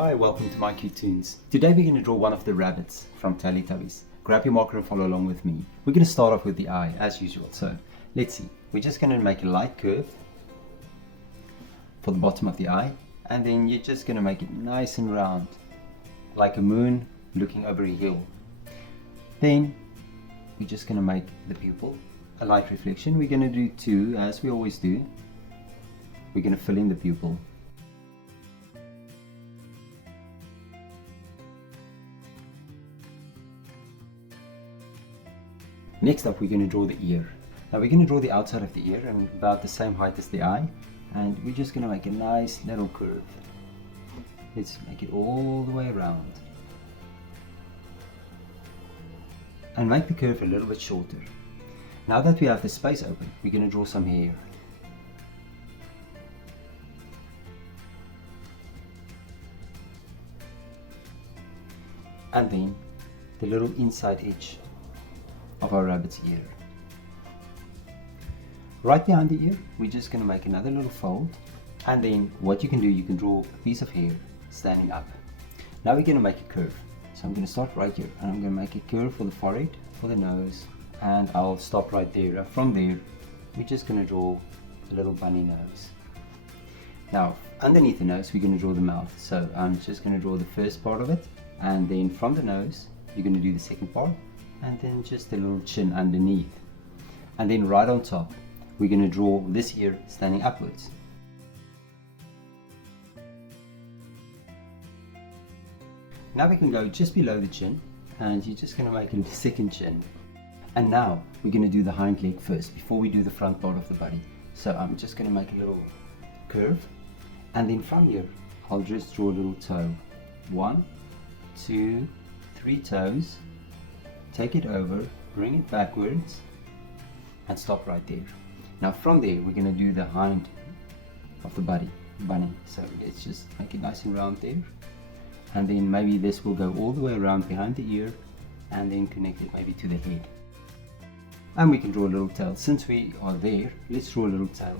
Hi, welcome to my Qtoons. Today we're going to draw one of the rabbits from Teletubbies. Grab your marker and follow along with me. We're going to start off with the eye as usual. So let's see. We're just going to make a light curve for the bottom of the eye, and then you're just going to make it nice and round like a moon looking over a hill. Then we're just going to make the pupil a light reflection. We're going to do two as we always do. We're going to fill in the pupil. Next up, we're going to draw the ear. Now we're going to draw the outside of the ear and about the same height as the eye, and we're just going to make a nice little curve. Let's make it all the way around and make the curve a little bit shorter. Now that we have the space open, we're going to draw some hair. And then the little inside edge of our rabbit's ear. Right behind the ear, we're just going to make another little fold, and then what you can do, you can draw a piece of hair standing up. Now we're going to make a curve. So I'm going to start right here, and I'm going to make a curve for the forehead, for the nose, and I'll stop right there. And from there, we're just going to draw a little bunny nose. Now underneath the nose, we're going to draw the mouth. So I'm just going to draw the first part of it, and then from the nose, you're going to do the second part, and then just a little chin underneath. And then right on top, we're going to draw this ear standing upwards. Now we can go just below the chin, and you're just going to make a second chin. And now we're going to do the hind leg first before we do the front part of the body. So I'm just going to make a little curve, and then from here I'll just draw a little toe. 1, 2, 3 toes. Take it over, bring it backwards, and stop right there. Now from there, we're going to do the hind of the bunny. So let's just make it nice and round there. And then maybe this will go all the way around behind the ear, and then connect it maybe to the head. And we can draw a little tail. Since we are there, let's draw a little tail.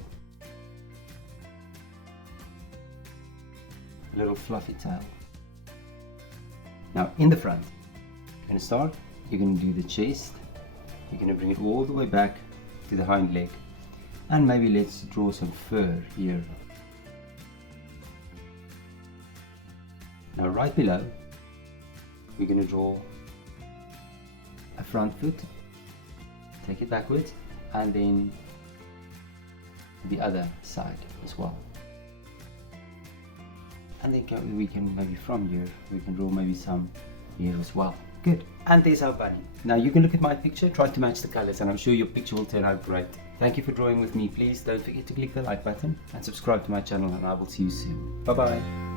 A little fluffy tail. Now in the front, you're going to start. You're going to do the chest, you're going to bring it all the way back to the hind leg, and maybe let's draw some fur here. Now right below, we're going to draw a front foot, take it backwards, and then the other side as well. And then we can maybe from here, we can draw maybe some here as well. Good. And there's our bunny. Now you can look at my picture, try to match the colors, and I'm sure your picture will turn out great. Thank you for drawing with me. Please don't forget to click the like button and subscribe to my channel, and I will see you soon. Bye bye.